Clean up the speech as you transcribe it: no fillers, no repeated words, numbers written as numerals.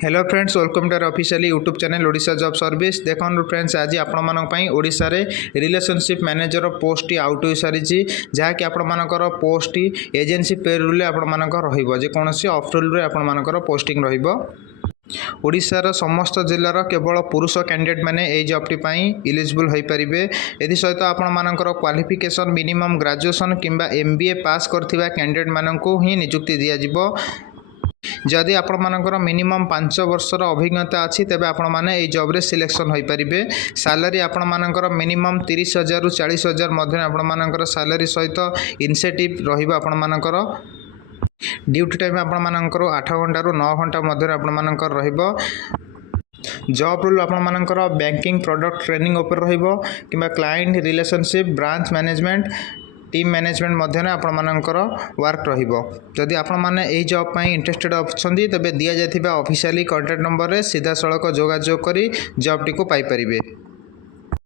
Hello friends, welcome to our official YouTube channel Odisha job service. देखो friends, आज आपण मानक ओडिशा रे रिलेशनशिप मैनेजर पोस्ट आउट हो सारी जहाँकि आपण मानकर पोस्ट एजेंसी पेरोल आपण मानक रहिबो जे कोनोसी ऑफरोल रे आपण मानकर पोस्टिंग रहिबो। ओडिशार समस्त जिलार केवल पुरुष कैंडिडेट माने ए जॉब टी इलिजिबल हो पारे। एथि सहित आपण मानकर क्वालिफिकेशन मिनिमम ग्रेजुएशन किंबा एमबीए पास करथिबा कैंडिडेट माननकु ही नियुक्ति दिया जिवो। जदि आपण मानकर मिनिमम 5 वर्षर अभिज्ञता अच्छी तेबे आपण माने ए जॉब रे सिलेक्शन होई परिबे। सैलरी आपण मानकर मिनिमम 30,000 रु 40,000 मध्य आपण मानकर सैलरी सहित इनसेंटिव रहिबा। आपण मानकर ड्यूटी टाइम आपण मानकर 8 घंटा रु 9 घंटा मध्य आपण मानकर रहिबो। जॉब रोल आपण मानकर बैंकिंग प्रोडक्ट ट्रेनिंग ऊपर रहिबो किबा client relationship branch management team management मध्य आपण मानकर वर्क रहिबो। जदि आपण माने एही जॉब पई इंटरेस्टेड अछंती तबे दिया जायथिबा ऑफिशियली कांटेक्ट नंबर रे सीधा सड़क जोगाजोग करी जॉब टी को पाई परिबे।